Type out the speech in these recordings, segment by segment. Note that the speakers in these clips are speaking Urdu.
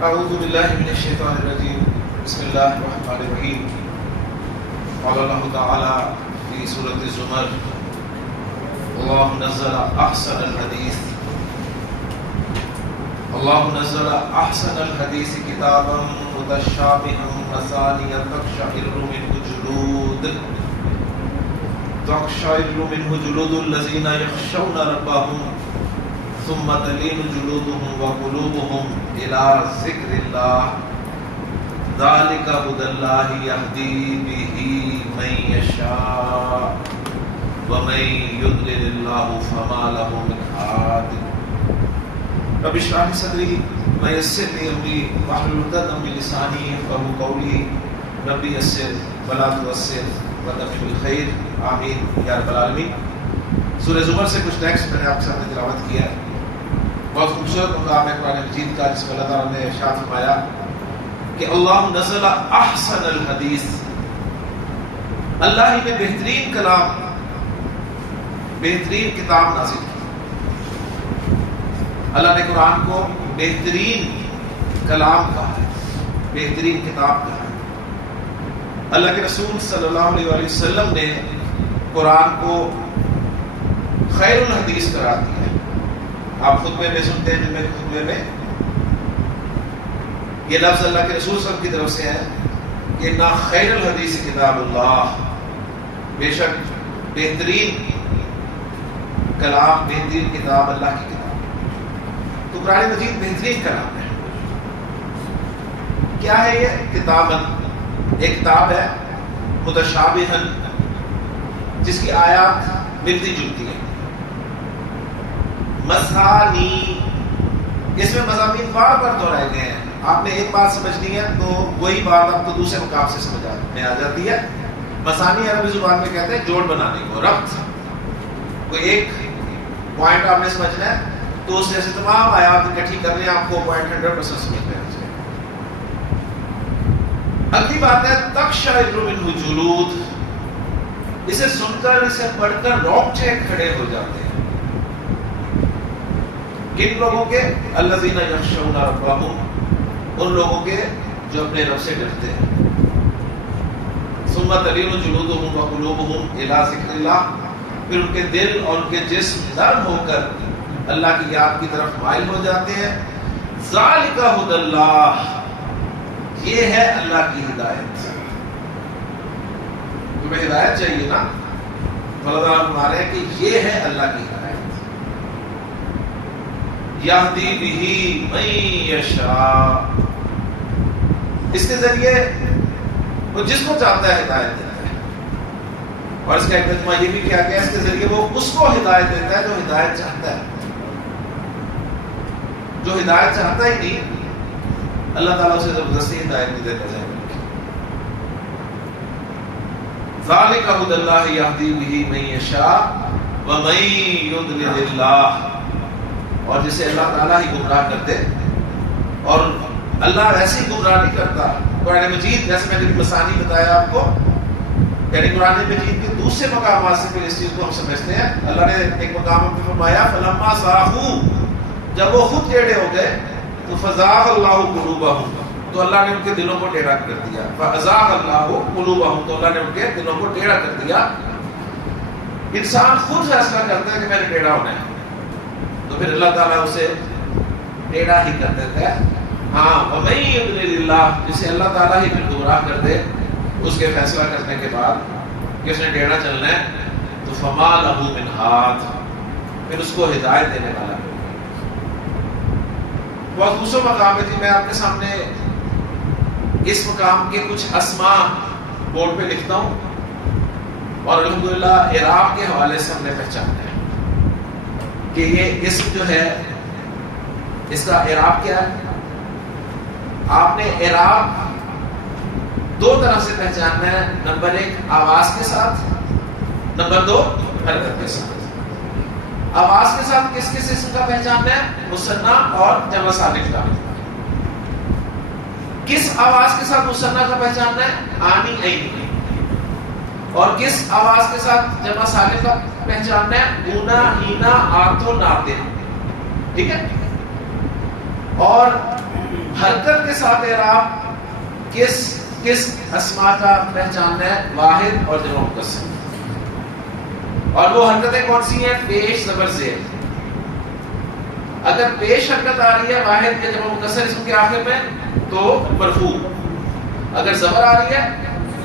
اعوذ باللہ من الشیطان الرجیم بسم اللہ الرحمن الرحیم قال اللہ تعالی فی سورۃ الزمر اللہ نزل احسن الحدیث کتابا متشابہا مثانیہ تقشعر منہ جلود الذین یخشون ربهم ثم تلین جلودهم وقلوبهم الى ذکر اللہ ذالک ھدی اللہ یہدی بہ من یشاء ومن یضلل اللہ فما لہ من ہاد رب اشرح لی صدری ویسر لی امری واحلل عقدۃ من لسانی یفقہوا قولی رب یسر ولا تعسر وتمم بالخیر آمین یا رب العالمین۔ سورہ زمر سے کچھ ٹیکسٹ میں نے آپ کے سامنے تلاوت کیا ہے۔ بہت خوبصورت مقام ہے قرآن مجید کا جس میں اللہ تعالیٰ نے ارشاد فرمایا کہ اللہ نزل احسن الحدیث، اللہ ہی نے بہترین کلام، بہترین کتاب نازل کی۔ اللہ نے قرآن کو بہترین کلام کہا ہے، بہترین کتاب کہا ہے۔ اللہ کے رسول صلی اللہ علیہ وسلم نے قرآن کو خیر الحدیث قرار دیا ہے۔ آپ خطبے میں سنتے ہیں، جمعے کے خطبے میں یہ لفظ اللہ کے رسول صلی اللہ علیہ وسلم کی طرف سے ہے کہ نا خیر الحدیث کتاب اللہ، بے شک بہترین کلام، بہترین کتاب اللہ کی کتاب۔ تو قرآن مجید بہترین کلام ہے۔ کیا ہے یہ؟ کتابن، ایک کتاب ہے متشابہن، جس کی آیات ملتی جلتی ہیں۔ مثانی، اس میں مضامین بار بار دہرائے گئے ہیں۔ آپ نے ایک بات سمجھنی ہے تو وہی بات آپ کو دوسرے مقام سے سمجھ میں آ جاتی ہے۔ مثانی عربی زبان میں کہتے ہیں جوڑ بنانے کو، ربط۔ کوئی ایک پوائنٹ آپ نے سمجھنا ہے تو اس سے تمام آیات اکٹھی کرنے آپ کو پوائنٹ 100% سمجھ میں آ جائے۔ اگلی بات ہے تقشعر منہ جلود، اسے سن کر، اسے پڑھ کر رونگٹے کھڑے ہو جاتے ہیں۔ کن لوگوں کے؟ الذین یخشون ربہم، ان لوگوں کے جو اپنے رب سے ڈرتے ہیں۔ ثم تلین جلودہم وقلوبہم الی ذکر اللہ، پھر ان کے دل اور ان کے جسم نرم ہو کر اللہ کی یاد کی طرف مائل ہو جاتے ہیں۔ ذالک ھدی اللہ، یہ ہے اللہ کی ہدایت۔ تمہیں ہدایت چاہیے نا، تو اللہ تعالیٰ فرما رہے ہیں کہ یہ ہے اللہ کی ہدایت۔ یہدی بہ من یشاء، اس کے ذریعے وہ جس کو چاہتا ہے ہدایت دیتا ہے۔ اور اس کا ایک ترجمہ یہ بھی کیا گیا، اس کے ذریعے وہ اس کو ہدایت دیتا ہے جو ہدایت چاہتا ہے۔ جو ہدایت چاہتا ہی نہیں، اللہ تعالیٰ اسے زبردستی ہدایت نہیں دیتا ہے۔ ذالک ھدی اللہ یہدی بہ من یشاء ومن یضلل اللہ، اور جسے اللہ تعالیٰ ہی گمراہ کرتے، اور اللہ ویسے ہی گمراہ نہیں کرتا۔ قرآن مجید، جیسے میں نے مثانی بتایا آپ کو، یعنی قرآن مجید کے دوسرے مقامات سے پھر اس چیز کو ہم سمجھتے ہیں۔ اللہ نے ایک مقام میں فرمایا فلما زاغوا، جب وہ خود ٹیڑھے ہو گئے تو فزاغ اللہ قلوبہم، تو اللہ نے ان کے دلوں کو ٹیڑھا کر دیا۔ فازاغ اللہ قلوبہم، تو اللہ نے ان کے دلوں کو ٹیڑھا کر دیا۔ انسان خود فیصلہ کرتا ہے کہ میں نے ٹیڑھا ہونا ہے، تو پھر اللہ تعالیٰ اسے ٹیڑھا ہی کر دیتا ہے۔ ہاں، وَمَن يُضْلِلِ اللَّهُ، جسے اللہ تعالیٰ ہی پھر گمراہ کر دے اس کے فیصلہ کرنے کے بعد کہ اس نے ٹیڑھا چلنا ہے، تو فَمَا لَهُ مِنْ هَادٍ، پھر اس کو ہدایت دینے والا ہے۔ بہت دوسرا مقام ہے جی، میں آپ کے سامنے اس مقام کے کچھ اسماء بورڈ پہ لکھتا ہوں، اور الحمدللہ اعراب کے حوالے سے ہم نے پہچانا ہے کہ یہ اسم جو ہے اس کا اعراب کیا ہے۔ آپ نے اعراب دو طرح سے پہچاننا ہے، نمبر ایک آواز کے ساتھ، نمبر دو حرکت کے ساتھ۔ آواز کے ساتھ کس کس اسم کا پہچاننا ہے؟ مثنیٰ اور جمع سالم کا۔ کس آواز کے ساتھ مثنیٰ کا پہچاننا ہے؟ آنی عینی۔ اور کس آواز کے ساتھ جمع سالم کا پہچاننا ہے؟ اونا، اینا، آتو، ناتے. ٹھیک ہے. اور حرکت کے ساتھ اعراب کس اسما کا پہچاننا ہے؟ واحد اور جمع مکسر. اور وہ حرکتیں کون سی ہیں؟ پیش، زبر، زیر. اگر پیش حرکت آ رہی ہے واحد یا جمع مکسر اسم کے آخر میں تو مرفوع، اگر زبر آ رہی ہے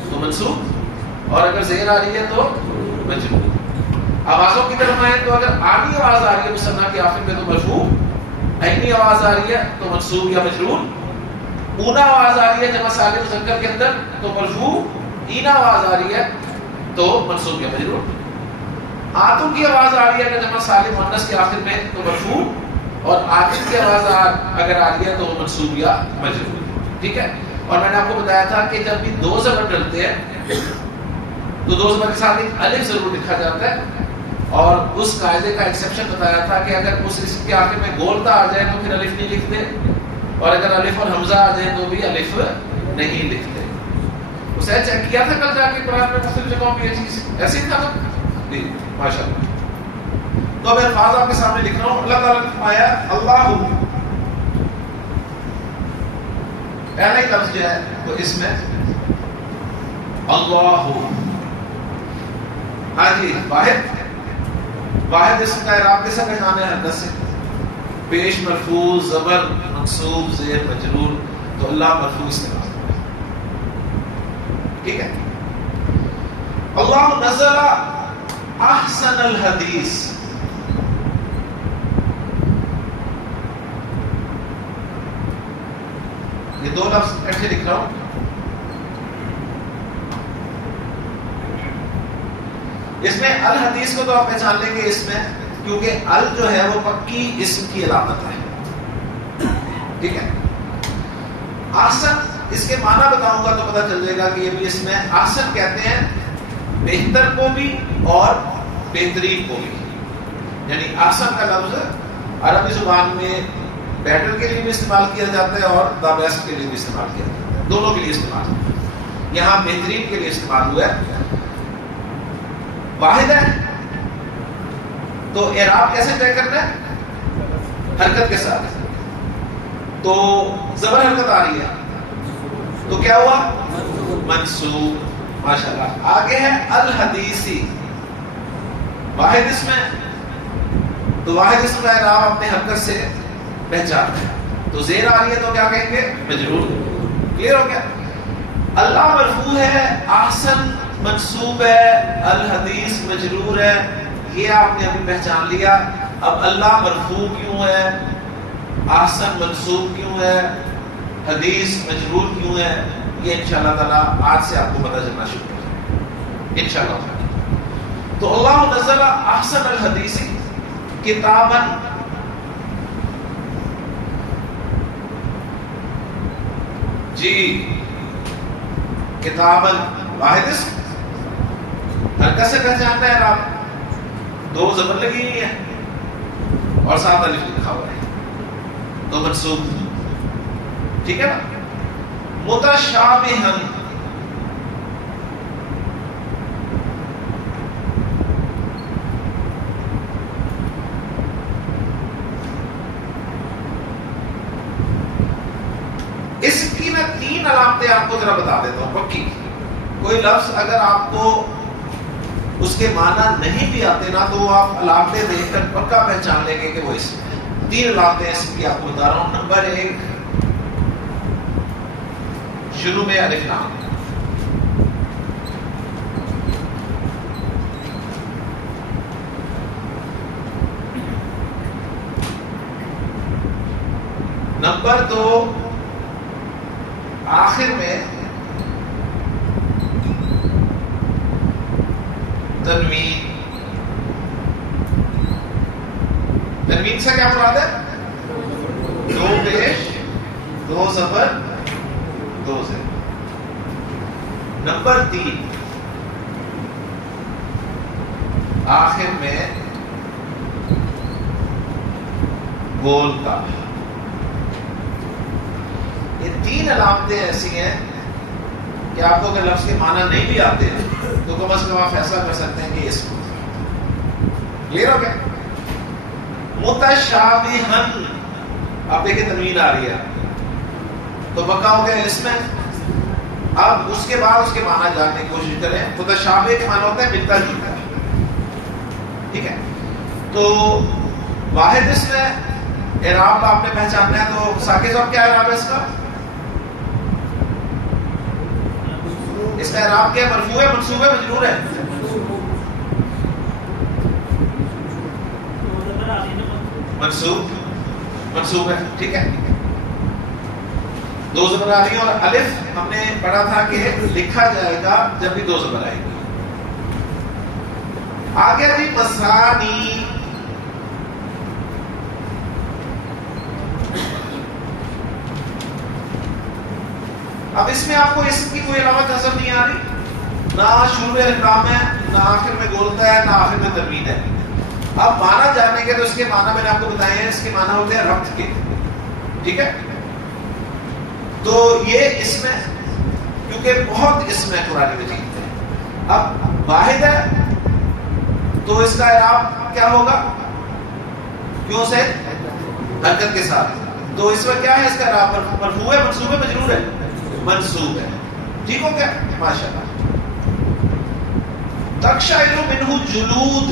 تو منصوب، اور اگر زیر آ رہی ہے تو مجرور. آوازوں کی طرف آئیں تو اگر آنی آواز آ رہی ہے مثنیٰ کے آخر میں تو مرفوع، عینی آواز آ رہی ہے تو منصوب یا مجرور، اونا آواز آ رہی ہے جمع سالم مذکر کے اندر تو مرفوع، اینا آواز آ رہی ہے تو منصوب یا مجرور. آتم کی آواز آ رہی ہے اگر جمع سالم مؤنث کے آخر میں تو مرفوع، اور آتم کی آواز اگر آ رہی ہے تو منصوب یا مجرور. ٹھیک ہے. اور میں نے آپ کو بتایا تھا کہ جب بھی دو زبر ڈلتے ہیں تو دو زبر کے ساتھ ایک الف ضرور لکھا جاتا ہے، اور اس قاعدے کا ایکسیپشن بتایا تھا کہ اگر اس اسم کے آخر میں گولتا آ جائے تو پھر الف نہیں لکھتے، اور اگر الف اور حمزہ آ جائے تو بھی الف نہیں لکھتے. اسے چیک کیا تھا کل جا کے قرآن میں مختلف جگہوں پہ یہ چیز ایسے ہی تھا نا جی ماشاء اللہ. تو اب الفاظ آپ کے سامنے لکھ رہا ہوں. اللہ تعالیٰ نے فرمایا اللہ، پہلا ہی لفظ جو ہے وہ اس میں اللہ. ہاں جی واحد اسم کا اعراب کیسے پہچانا ہے؟ حرکت سے. پیش مرفوع، زبر منصوب، زیر مجرور، تو اللہ مرفوع استعمال. ٹھیک ہے. اللہ نزل احسن الحدیث، یہ دو لفظ اکٹھے لکھ رہا ہوں. اس میں الحدیث کو تو آپ پہچان لیں گے اس میں، کیونکہ ال جو ہے وہ پکی اسم کی علامت ہے. ٹھیک ہے. احسن اس کے معنی بتاؤں گا تو پتہ چل جائے گا کہ یہ بھی اس میں احسن کہتے ہیں بہتر کو بھی اور بہترین کو بھی. یعنی احسن کا لفظ عربی زبان میں بیٹر کے لیے بھی استعمال کیا جاتا ہے اور دا بیسٹ کے لیے بھی استعمال کیا جاتا ہے، دونوں کے لیے استعمال ہے. یہاں بہترین کے لیے استعمال ہوا ہے. واحد ہے تو اعراب کیسے طے کرنا ہے؟ حرکت کے ساتھ. تو زبر حرکت آ رہی ہے تو کیا ہوا؟ منصوب. ماشاءاللہ. آگے ہے الحدیثی، واحد اس میں، تو واحد اس کا اعراب اپنے حرکت سے پہچانتے ہیں. تو زیر آ رہی ہے تو کیا کہیں گے؟ مجرور. کلیئر ہو گیا؟ اللہ مرفوع ہے، احسن منصوب ہے، الحدیث مجرور ہے. یہ آپ نے ابھی پہچان لیا. اب اللہ مرفوع کیوں ہے، احسن منصوب کیوں ہے، حدیث مجرور کیوں ہے، یہ انشاءاللہ تعالی آج سے آپ کو پتہ چلنا شروع ہو جائے انشاءاللہ. تو اللہ نزل احسن الحدیث کتاباً، جی کتاباً واحد اسم، حرکت سے پہچانتا ہے آپ. دو زبر لگی ہوئی ہے اور ساتھ الف لکھا ہوا ہے تو منصوب. ٹھیک ہے نا. متشابہن، اس کی میں تین علامتیں آپ کو ذرا بتا دیتا ہوں پکی. کوئی لفظ اگر آپ کو اس کے معنی نہیں بھی آتے نا تو آپ علامتیں دیکھ کر پکا پہچان لیں گے کہ وہ اسم ہے. تین علامتیں اسم کی آپ کو بتا رہا ہوں. نمبر ایک، شروع میں الف لام. نمبر دو، آخر میں تنوین. تنوین سے کیا مراد ہے؟ دو پیش، دو زبر، دو زیر. نمبر تین، آخر میں گولتا. یہ تین علامتیں ایسی ہیں کہ آپ کو اگر لفظ کے معنی نہیں بھی آتے ہیں تو کم از کم آپ فیصلہ کر سکتے ہیں کہ اسم کلیئر ہو گیا. متشابہن اب دیکھیں تنوین آ رہی ہے تو پکا ہو گیا اسم ہے. اب اس کے بعد اس کے معنی جاننے کی کوشش کریں. متشابہ کے معنی ہوتا ہے ملتا جلتا, ٹھیک ہے. تو واحد اسم ہے, اعراب آپ نے پہچاننا ہے. تو ساکت صاحب کیا اعراب ہے اس کا؟ اس کا اعراب کیا ہے؟ مرفوع ہے, منصوب ہے, مجرور ہے؟ منصوب ہے, ٹھیک ہے. دو زبر آ رہی ہیں, اور الف ہم نے پڑھا تھا کہ لکھا جائے گا جب بھی دو زبر آئے گی. آگے بھی مسانی. اب اس میں آپ کو اسم کی کوئی علامت نظر نہیں آ رہی, نہ شروع میں احرام ہے, نہ آخر میں گولتا ہے, نہ آخر میں تنوین ہے. اب معنی جاننے کے تو اس کے معنی میں نے آپ کو بتائے ہیں, اس کے معنی ہوتے ہیں ربط کے, ٹھیک ہے. تو یہ اسم ہے, کیونکہ بہت اسم ہے قرآن مجید میں. اب واحد ہے تو اس کا اعراب کیا ہوگا؟ کیوں سے حرکت کے ساتھ. تو اس میں کیا ہے اس کا اعراب؟ مرفوع ہے, منصوب ہے, مجرور ہے؟ منصوب ہے. ٹھیک ہو گیا, ماشاءاللہ. تقشعر منہ جلود.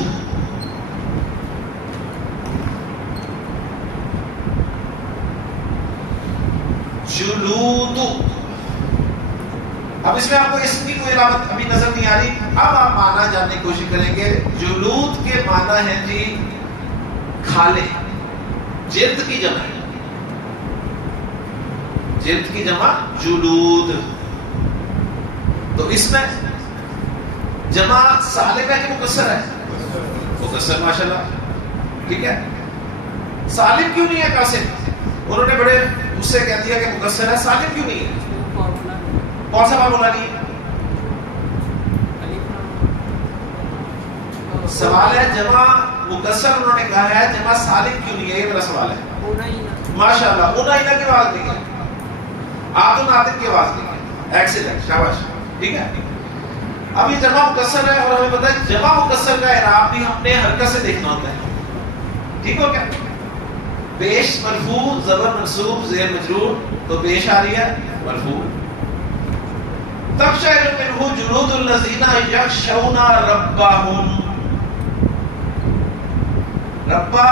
جلود. اب اس میں آپ کو اسم کی کوئی علامت ابھی نظر نہیں آ رہی. اب آپ معنی جاننے کی کوشش کریں گے. جلود کے معنی ہیں جی کھالے, جلد کی جمع ہے, جلد کی جمع جلود. تو اس میں جمع سالم ہے کہ مکسر ہے؟ مکسر, ماشاءاللہ, ٹھیک ہے. سالم کیوں نہیں ہے قاسم؟ انہوں نے بڑے مجھ سے کہہ دیا کہ مکسر ہے, سالم کیوں نہیں ہے؟ کون سا باب نہیں ہے؟ سوال ہے جمع مکسر انہوں نے کہا ہے, جمع سالم کیوں نہیں ہے, یہ میرا سوال ہے. ماشاءاللہ, اونائنا کی آواز نہیں ہے, آتن آتن کی آواز نہیں ہے. ایکسیلنٹ, شاباش, ٹھیک ہے. اب یہ جمع مکسر ہے, اور ہمیں پتہ ہے جمع مکسر کا اعراب بھی ہم نے حرکت سے دیکھنا ہوتا ہے. ٹھیک ہو گیا. پیش مرفوع, زبر منصوب, زیر مجرور, تو پیش آ رہی ہے مرفوع. تقشعر منہ جلود الذین یخشون ربہم. ربا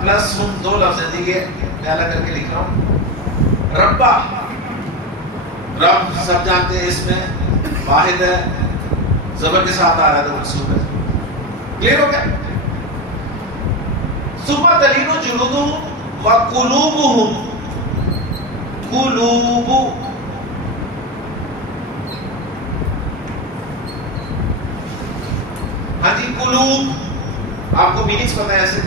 پلس ہم دو لفظ ہیں, دیکھیے میں الگ کر کے لکھ رہا ہوں. ربا, رب سب جانتے ہیں, اس میں واحد ہے, زبر کے ساتھ آ رہا ہے تو منصوب ہے. کلیئر ہو گیا. ثم تلین جلودہم وقلوبہم. قلوب, ہاں جی, قلوب. آپ کو میننگز پتہ ہے ایسے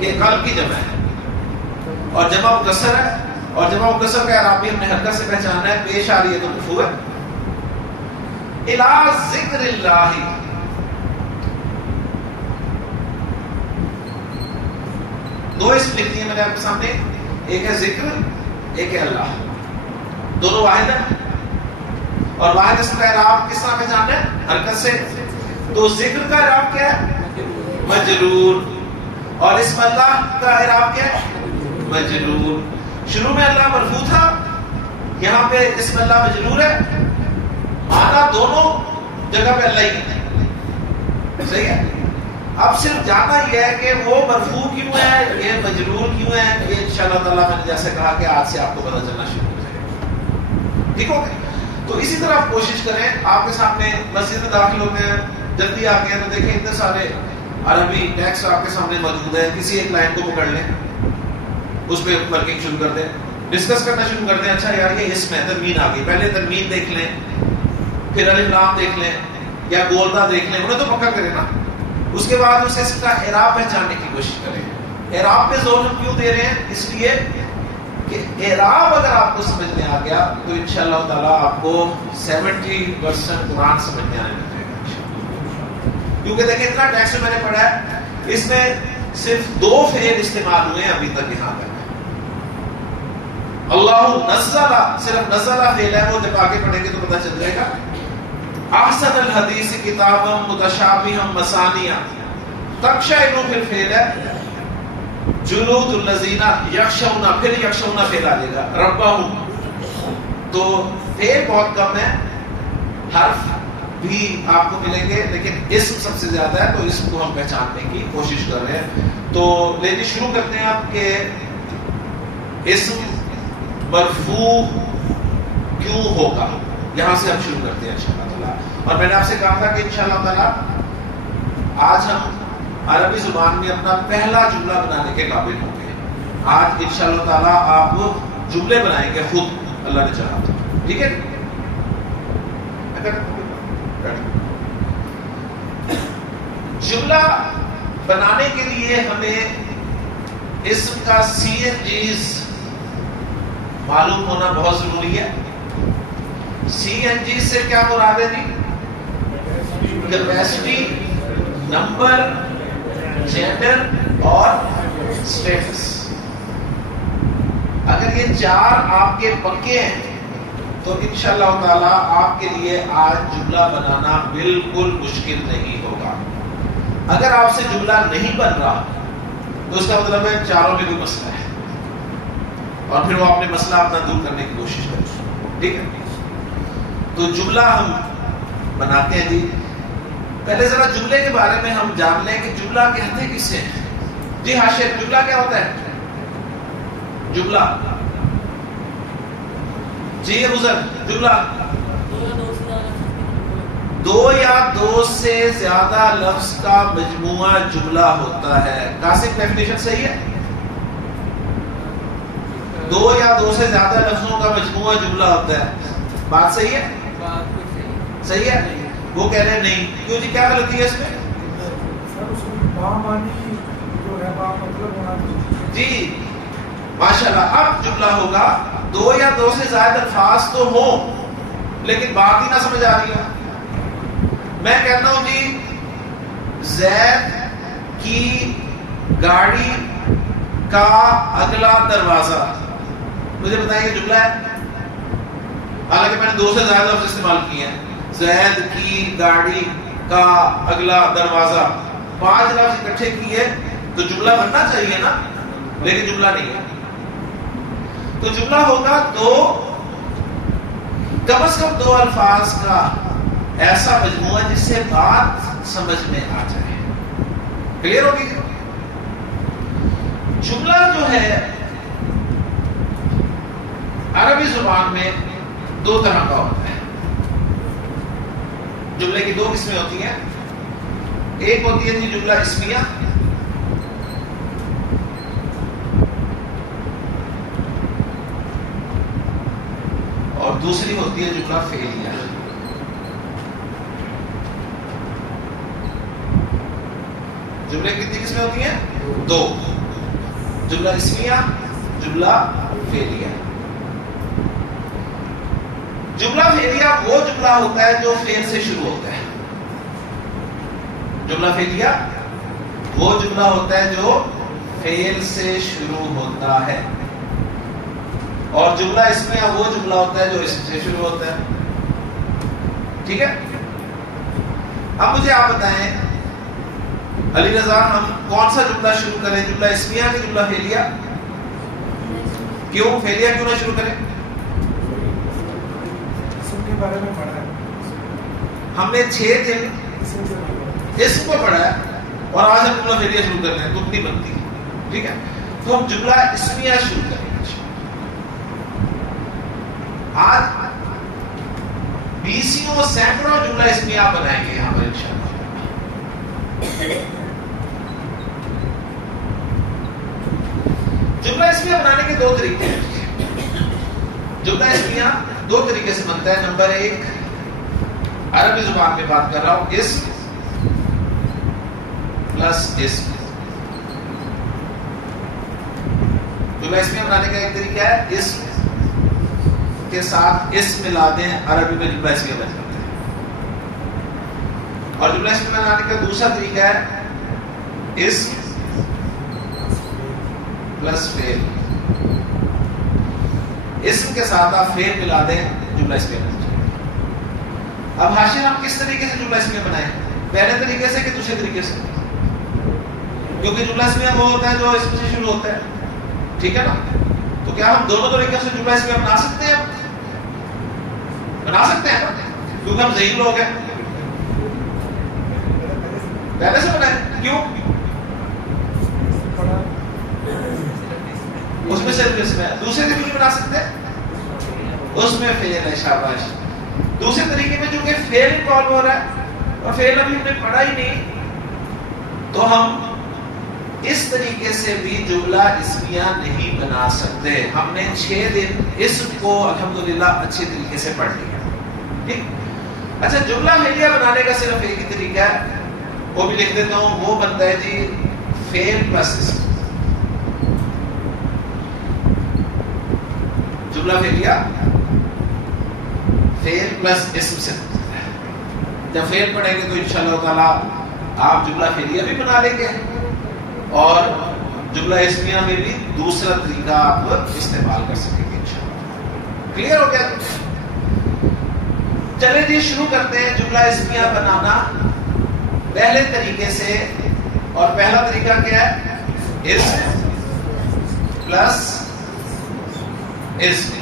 کہ قلب کی جمع ہے, اور جمع مکسر ہے, اور جمع مکسر کا اعراب بھی ہم نے حرکت سے پہچانا ہے. پیش آ رہی ہے تو مرفوع ہے. الی ذکر اللہ. دو اسم لکھتی ہیں میں نے آپ کے سامنے, ایک ہے ذکر, ایک ہے اللہ. دونوں واحد ہیں, اور واحد اسم کا اعراب کس طرح پہچاننا ہے؟ حرکت سے. تو ذکر کا اعراب کیا ہے؟ مجرور. اور اسم اللہ کا اعراب کیا ہے؟ مجرور. شروع میں اللہ مرفوع تھا, یہاں پہ اسم اللہ مجرور ہے. معنی دونوں جگہ پہ اللہ ہی ہے, صحیح ہے. اب صرف جاننا یہ ہے کہ وہ مرفوع کیوں ہے, یہ مجرور کیوں ہے. یہ انشاءاللہ تعالیٰ میں نے جیسے کہا کہ آج سے آپ کو پتہ چلنا شروع ہو جائے گا. ٹھیک ہو گیا. تو اسی طرح آپ کوشش کریں, آپ کے سامنے مسجد میں داخل ہوتے ہیں, جلدی آ گئے تو دیکھیں اتنے سارے عربی ٹیکسٹ آپ کے سامنے موجود ہیں. کسی ایک لائن کو پکڑ لیں, اس پہ ورکنگ شروع کر دیں, ڈسکس کرنا شروع کر دیں. اچھا یار یہ اسم ہے, تنوین آ گئی, پہلے تنوین دیکھ لیں, پھر الف لام دیکھ لیں, یا گولتا دیکھ لیں, انہیں تو پکا کریں نا. اس کے بعد اس اسم کا اعراب پہچاننے کی کوشش کریں. اعراب پہ زور ہم کیوں دے رہے ہیں؟ اس لیے کہ اعراب اگر آپ کو سمجھ میں آ گیا تو انشاءاللہ تعالیٰ آپ کو 70% قرآن سمجھ میں آنے لگے گا. کیونکہ دیکھیں اتنا ٹیکسٹ میں نے پڑھا ہے, اس میں صرف 2 فعل استعمال ہوئے ہیں ابھی تک یہاں تک. اللہ نزلہ, صرف نزلہ فعل ہے, وہ جب آگے پڑھیں گے تو پتہ چل جائے گا. احسن الحدیث کتابا متشابہا مثانیہ، تقشعر فی الفعل جلود الذین یخشون، پھر یخشون فعل آ جائے گا، ربہم، تو فعل بہت کم ہے، حرف بھی آپ کو ملیں گے لیکن اسم سب سے زیادہ ہے، تو اسم کو ہم پہچاننے کی کوشش کر رہے ہیں. تو لیجیے شروع کرتے ہیں آپ کے اسم مرفوع کیوں ہوگا، یہاں سے ہم شروع کرتے ہیں انشاءاللہ تعالیٰ. اور میں نے آپ سے کہا تھا کہ انشاءاللہ تعالیٰ آج ہم عربی زبان میں اپنا پہلا جملہ بنانے کے قابل ہوں گے. آج انشاءاللہ تعالیٰ آپ جملے بنائیں گے خود، اللہ نے چاہا تو. ٹھیک ہے، جملہ بنانے کے لیے ہمیں اسم کا سی این جیز معلوم ہونا بہت ضروری ہے. سی این جی سے کیا مراد ہے جی؟ کیپیسٹی، نمبر، جینڈر اور اسٹیٹس. اگر یہ چار آپ کے پکے ہیں تو انشاءاللہ تعالی آپ کے لیے آج جملہ بنانا بالکل مشکل نہیں ہوگا. اگر آپ سے جملہ نہیں بن رہا تو اس کا مطلب ہے چاروں میں کوئی مسئلہ ہے، اور پھر وہ اپنے مسئلہ اپنا دور کرنے کی کوشش کریں. ٹھیک ہے، تو جملہ ہم بناتے ہیں جی. پہلے ذرا جملے کے بارے میں ہم جان لیں کہ جملہ کہتے کسے ہیں. جی حاشر، جملہ کیا ہوتا ہے؟ جملہ جی بزرگ، جملہ دو یا دو سے زیادہ لفظ کا مجموعہ جملہ ہوتا ہے. قاسم ڈیفینیشن صحیح ہے؟ دو یا دو سے زیادہ لفظوں کا مجموعہ جملہ ہوتا ہے. بات صحیح ہے؟ صحیح ہے. وہ کہہ رہے ہیں نہیں. کیوں جی، کیا غلطی ہے اس میں؟ جی ماشاءاللہ. اب جملہ ہوگا دو یا دو سے زائد الفاظ تو ہوں لیکن بات ہی نہ سمجھ آ رہی ہے. میں کہتا ہوں جی زید کی گاڑی کا اگلا دروازہ، مجھے بتائیے جملہ ہے؟ حالانکہ میں نے دو سے زیادہ لفظ استعمال کیے ہیں. زید کی گاڑی کا اگلا دروازہ، 5 لفظ اکٹھے کیے تو جملہ بننا چاہیے نا، لیکن جملہ نہیں ہے. تو جملہ ہوگا دو، کم از کم دو الفاظ کا ایسا مجموعہ جس سے بات سمجھ میں آ جائے. کلیئر ہوگی؟ جملہ جو ہے عربی زبان میں دو طرح کا ہوتا ہے. جملے کی دو قسمیں ہوتی ہیں. ایک ہوتی ہے جی جملہ اسمیہ، اور دوسری ہوتی ہے جملہ فعلیہ. جملے کتنی قسمیں ہوتی ہیں؟ دو، جملہ اسمیہ، جملہ فعلیہ. جملہ فعلیہ وہ جملہ ہوتا ہے جو فعل سے شروع ہوتا ہے. جملہ فعلیہ وہ جملہ ہوتا ہے جو فعل سے شروع ہوتا ہے، اور جملہ اسمیہ وہ جملہ ہوتا ہے جو اسم سے شروع ہوتا ہے. ٹھیک ہے. اب مجھے آپ بتائیں علی رضا، ہم کون سا جملہ شروع کریں، جملہ اسمیہ کہ جملہ فعلیہ؟ کیوں فعلیہ کیوں نہ شروع کریں؟ بارے میں پڑھا ہے ہم نے 6 دن اسم کو پڑھا ہے اور آج ہم جملہ فعلیہ شروع کر رہے ہیں، تم نہیں بنتی. ٹھیک ہے، تو ہم جملہ اسمیہ شروع کریں گے. آج 20 سینکڑوں جملہ اسمیہ بنائیں گے یہاں پر انشاءاللہ. جملہ اسمیہ بنانے کے دو طریقے ہیں. جملہ اسمیہ دو طریقے سے بنتا ہے. نمبر 1، عربی زبان میں بات کر رہا ہوں، اسم پلس اسم. جملہ اسمیہ بنانے کا ایک طریقہ ہے اسم کے ساتھ اسم ملا دیں، عربی میں جملہ اسمیہ بن جاتا ہے. اور جملہ اسمیہ بنانے کا دوسرا طریقہ ہے اسم پلس فعل. اسم کے ساتھ آپ فعل ملا دیں، جملہ اسمیہ بن جاتا ہے. اب حاشیہ ہم کس طریقے سے جملہ اسمیہ بنائیں؟ پہلے طریقے سے کہ دوسرے طریقے سے؟ کیونکہ جملہ اسمیہ وہ ہوتا ہے جو اسم سے شروع ہوتا ہے، ٹھیک ہے نا؟ تو کیا ہم دونوں طریقوں سے جملہ اسمیہ بنا سکتے ہیں؟ بنا سکتے ہیں نا، کیونکہ ہم ذہین لوگ ہیں. پہلے سے بنائیں. کیوں؟ اس میں صرف اسم ہے. دوسرے طریقے میں بنا سکتے ہیں، اس میں فعل ہے. شاباش. دوسرے طریقے میں جو کہ فعل انوالو ہو رہا ہے اور فعل ابھی ہم نے پڑھا ہی نہیں، تو ہم اس طریقے سے بھی جملہ اسمیہ نہیں بنا سکتے. ہم نے 6 دن اسم کو الحمدللہ اچھے طریقے سے پڑھ لیا. ٹھیک. اچھا، جملہ فعلیہ بنانے کا صرف ایک ہی طریقہ ہے، وہ بھی لکھ دیتا ہوں. وہ بنتا ہے جی فعل پلس اسم. جملہ فعلیہ فعل پلس اسم سے. جب فعل پڑھیں گے تو انشاءاللہ تعالیٰ آپ جملہ فعلیہ بھی بنا لیں گے اور جملہ اسمیہ میں بھی دوسرا طریقہ آپ استعمال کر سکیں گے انشاءاللہ. کلیئر ہو گیا؟ چلیں جی شروع کرتے ہیں جملہ اسمیہ بنانا پہلے طریقے سے. اور پہلا طریقہ کیا ہے؟ اسم پلس اسم.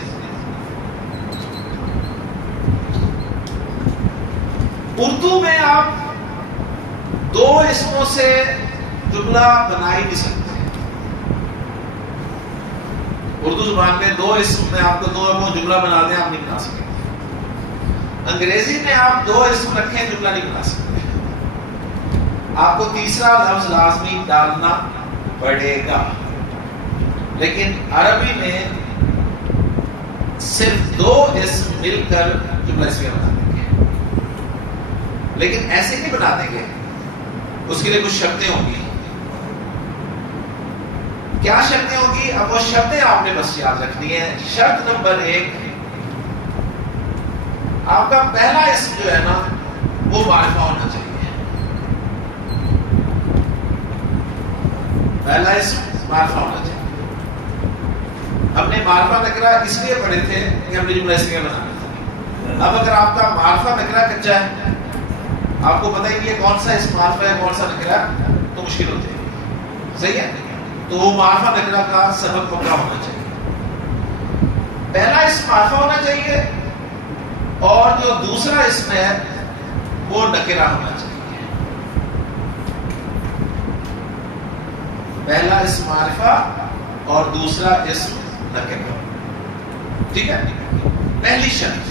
اردو میں آپ 2 اسموں سے جملہ بنا ہی نہیں سکتے. اردو زبان میں 2 اسم میں آپ کو 2 جملہ بنا دیں، آپ نہیں بنا سکتے. انگریزی میں آپ 2 اسم رکھیں، جملہ نہیں بنا سکتے. آپ کو تیسرا لفظ لازمی ڈالنا پڑے گا. لیکن عربی میں صرف 2 اسم مل کر جملہ اسمیہ بنا دیں گے. لیکن ایسے نہیں بنا دیں گے، اس کے لیے کچھ شرطیں ہوں گی. کیا شرطیں ہوں گی؟ اب وہ شرطیں آپ نے بس یاد رکھنی ہے. شرط نمبر 1، آپ کا پہلا اسم جو ہے نا وہ معرفہ ہونا چاہیے. پہلا اسم معرفہ ہونا چاہیے. ہم نے معرفہ نکرہ اس لیے پڑھے تھے کہ ہم نے جملہ اسمیہ بنانا تھا. اب اگر آپ کا معرفہ نکرہ کچا ہے، آپ کو پتہ ہی نہیں ہے کون سا اسم معرفہ ہے کون سا نکرہ، تو مشکل ہو جائے گی. صحیح ہے؟ تو وہ معرفہ نکرہ کا سبب پکا ہونا چاہیے. پہلا اسم معرفہ ہونا چاہیے اور جو دوسرا اسم ہے وہ نکرہ ہونا چاہیے. پہلا اسم معرفہ اور دوسرا اسم نکرہ. ٹھیک ہے؟ پہلی شرط.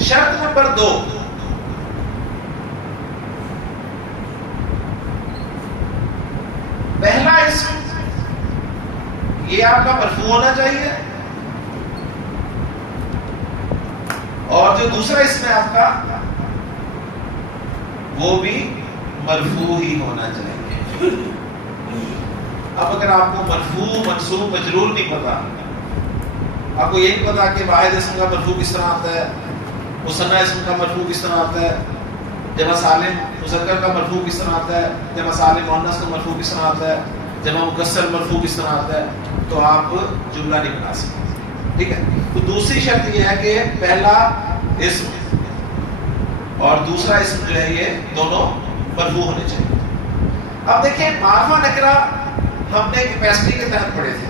شرط نمبر 2، پہلا اسم یہ آپ کا مرفوع ہونا چاہیے اور جو دوسرا اسم ہے آپ کا وہ بھی مرفوع ہی ہونا چاہیے. اب اگر آپ کو مرفوع منصوب مجرور نہیں پتا، آپ کو یہ نہیں پتا کہ واحد اسم کا مرفوع کس طرح آتا ہے، مثنیٰ اسم کا مرفوع کس طرح آتا ہے، جمع سالم مذکر کا مرفوع کس طرح آتا ہے، جمع سالم مؤنث کا مرفوع کس طرح آتا ہے، جمع مکسر مرفوع کس طرح آتا ہے، تو آپ جملہ نہیں بنا سکتے. ٹھیک ہے؟ تو دوسری شرط یہ ہے کہ پہلا اسم اور دوسرا اسم جو ہے یہ دونوں مرفوع ہونے چاہیے. اب دیکھیں معرفہ نکرہ ہم نے کیپیسٹی کے تحت پڑھے تھے.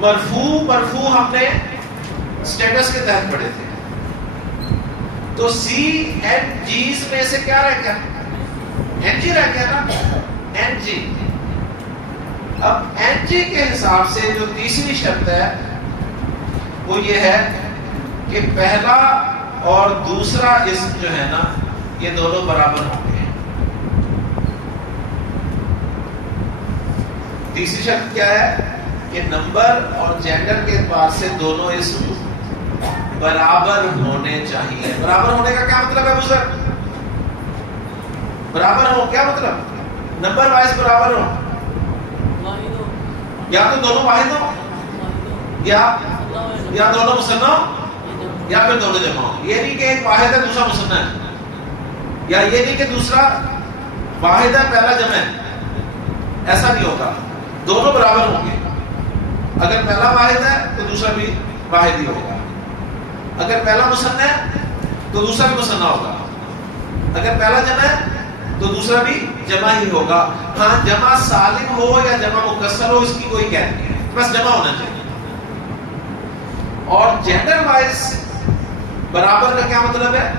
مرفوع ہم نے اسٹیٹس کے تحت پڑھے تھے. تو سی این جیز میں سے کیا رہ گیا؟ این جی رہ گیا نا. این جی. اب این جی کے حساب سے جو تیسری شرط ہے وہ یہ ہے کہ پہلا اور دوسرا اسم جو ہے نا یہ دونوں برابر ہوں گے. تیسری شرط کیا ہے کہ نمبر اور جینڈر کے اعتبار سے دونوں اسم برابر ہونے چاہیے. برابر ہونے کا کیا مطلب ہے بزرگ؟ برابر ہو کیا مطلب؟ نمبر وائز برابر ہو، یا تو دونوں واحد ہو یا دونوں مثنیٰ ہو یا پھر دونوں جمع ہو. یہ نہیں کہ ایک واحد ہے دوسرا مثنیٰ ہے، یا یہ نہیں کہ دوسرا واحد ہے پہلا جمع ہے. ایسا نہیں ہوگا. دونوں برابر ہوں گے. اگر پہلا واحد ہے تو دوسرا بھی واحد ہی ہوگا. اگر پہلا مثنى ہے تو دوسرا بھی مثنى ہوگا، اگر پہلا جمع ہے تو دوسرا بھی جمع ہی ہوگا. ہاں جمع سالم ہو یا جمع مکسر ہو اس کی کوئی قید نہیں ہے، بس جمع ہونا چاہیے. اور جینڈر وائز برابر کا کیا مطلب ہے؟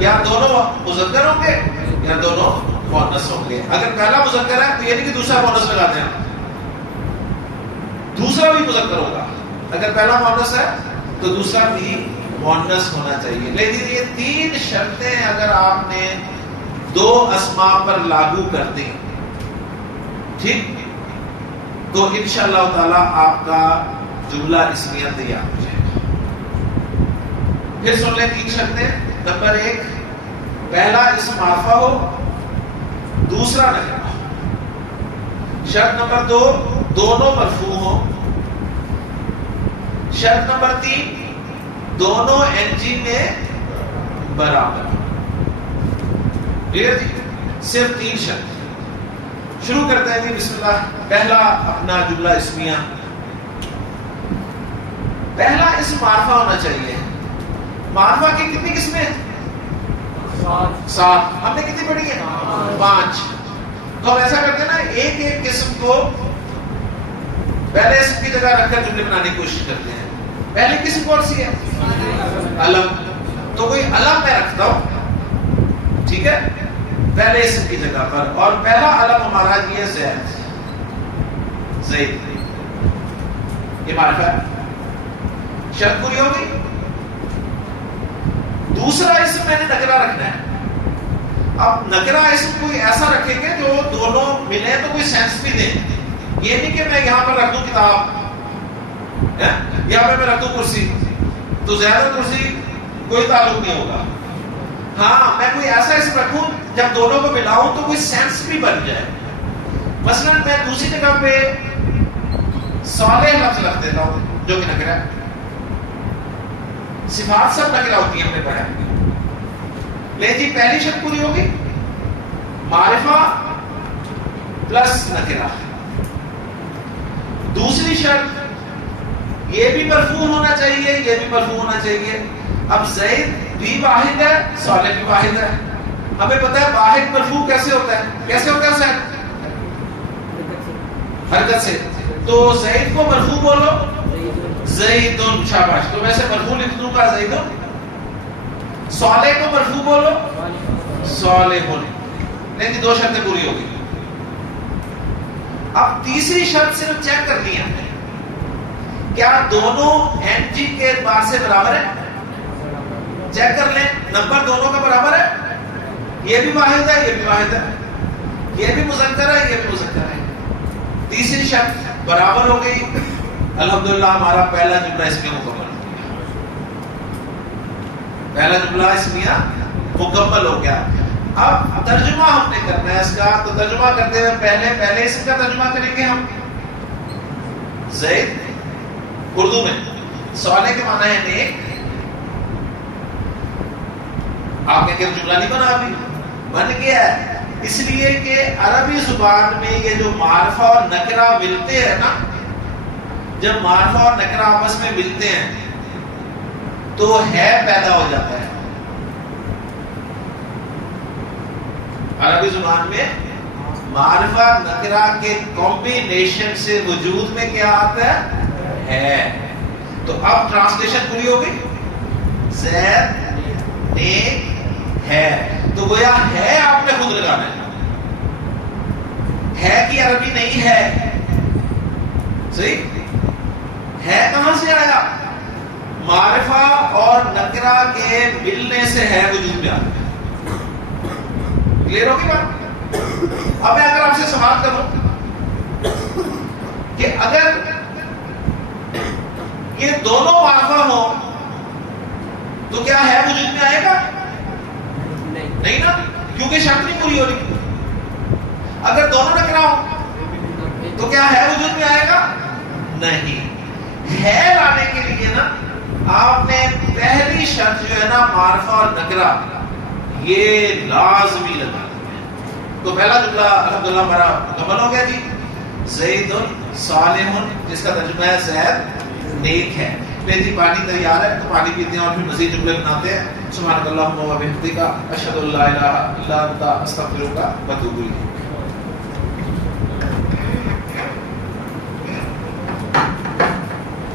یا دونوں مذکر ہوں گے یا دونوں مؤنث ہوں گے. اگر پہلا مذکر ہے تو یہ نہیں کہ دوسرا مؤنث لگاتے ہیں، دوسرا بھی مذکر ہوگا. اگر پہلا مؤنث ہے تو دوسرا بھی مؤنث ہونا چاہیے. لیکن یہ تین شرطیں اگر آپ نے دو اسماء پر لاگو کر دیں ٹھیک، تو انشاءاللہ تعالی آپ کا جملہ اسمیہ تیار ہو جائے گا. پھر سن لیں تین شرطیں. نمبر 1، پہلا اسم معرفہ ہو، دوسرا نکرہ ہو. شرط نمبر 2، دونوں مرفوع ہو. شرط نمبر 3، دونوں NG میں برابر ہو. کلیئر جی؟ صرف 3 شرط. شروع کرتے ہیں جی، بسم اللہ. پہلا اپنا جملہ اسمیہ. پہلا اسم معرفہ ہونا چاہیے. معرفہ کی کتنی قسمیں؟ 7. ہم نے کتنی پڑھی ہیں؟ 5. تو ہم ایسا کرتے ہیں نا، ایک ایک قسم کو پہلے اسم کی جگہ رکھ کر جملے بنانے کی کوشش کرتے ہیں. پہلی قسم کون سی ہے؟ علم. تو کوئی علم میں رکھتا ہوں ٹھیک ہے پہلے اسم کی جگہ پر، اور پہلا علم ہمارا یہ ہے زید. زید یہ معرفہ ہے. شرط پوری ہوگی. دوسرا اسم میں نے نکرہ رکھنا ہے. اب نکرہ اسم کوئی ایسا رکھیں گے جو دونوں ملیں تو کوئی سینس بھی دیں. یہ نہیں کہ میں یہاں پر رکھ دوں کتاب، یہاں پہ میں رکھ دوں کرسی، تو زیادہ کرسی کوئی تعلق نہیں ہوگا. ہاں میں کوئی ایسا اسم رکھوں جب دونوں کو ملاؤں تو کوئی سینس بھی بن جائے. مثلا میں دوسری جگہ پہ صالح لفظ رکھ دیتا ہوں جو کہ نکرہ ہے. صفات سب نکرہ ہوتی ہیں، ہم نے پڑھا. لیکن جی پہلی شرط پوری ہوگی، معرفہ پلس نکرہ. دوسری شرط یہ بھی مرفوع ہونا چاہیے، یہ بھی مرفوع ہونا چاہیے. اب زید بھی واحد ہے، صالح بھی واحد ہے. ہمیں پتہ ہے واحد مرفوع کیسے ہوتا ہے؟ کیسے ہوتا ہے سید؟ حرکت سے. تو زید کو مرفوع بولو زیدن. شاباش. تو ویسے مرفوع لکھ دوں گا زیدن. صالح کو مرفوع بولو صالحن. لیکن 2 شرطیں پوری ہوگی. اب تیسری شرط صرف چیک کرنی ہے کیا دونوں NG کے اعتبار سے برابر ہے. چیک کر لیں نمبر دونوں کا برابر ہے. یہ بھی واحد ہے، یہ بھی واحد ہے، یہ بھی مذکر ہے، یہ بھی مذکر ہے. تیسری شرط برابر ہو گئی. الحمدللہ ہمارا پہلا جملہ اسمیہ مکمل ہو گیا. پہلا جملہ اسمیہ مکمل ہو گیا. اب ترجمہ ہم نے کرنا ہے اس کا. تو ترجمہ کرتے ہوئے پہلے اسم کا ترجمہ کریں گے ہم. زید اردو میں صالح کے معنی ہے نیک. آپ نے کہ جملہ نہیں بنا، ابھی بن گیا ہے. اس لیے کہ عربی زبان میں یہ جو معرفہ اور نکرہ ملتے ہیں نا، جب معرفہ اور نکرہ آپس میں ملتے ہیں تو ہے پیدا ہو جاتا ہے. عربی زبان میں معرفہ نکرہ کے کمبینیشن سے وجود میں کیا آتا ہے. تو اب ٹرانسلیشن پوری ہو گئی. زید نیک ہے. تو گویا ہے آپ نے خود لگانا ہے کی عربی نہیں ہے. صحیح ہے کہاں سے آیا؟ معرفہ اور نکرہ کے ملنے سے ہے وجود میں آتا ہے. کلیئر ہوگی بات؟ اب میں اگر آپ سے سوال کروں کہ اگر یہ دونوں معرفہ ہوں تو کیا ہے وجود میں آئے گا؟ نہیں نا، کیونکہ شرط نہیں پوری ہو رہی. اگر دونوں نکرہ ہوں تو کیا ہے وجود میں آئے گا؟ نہیں. ہے لانے کے لیے نا آپ نے پہلی شرط جو ہے نا معرفہ اور نکرہ یہ لازمی لگا. تو پہلا جملہ الحمدللہ ہمارا مکمل ہو گیا جی. زید صالح، جس کا ترجمہ ہے زید نیک ہے. پیتی پانی تیار ہے تو پانی پیتے ہیں اور پھر مزید جملے بناتے ہیں. سبحانک اللہم و بحمدک اشہد ان لا الہ الا انت استغفرک و اتوب الیک.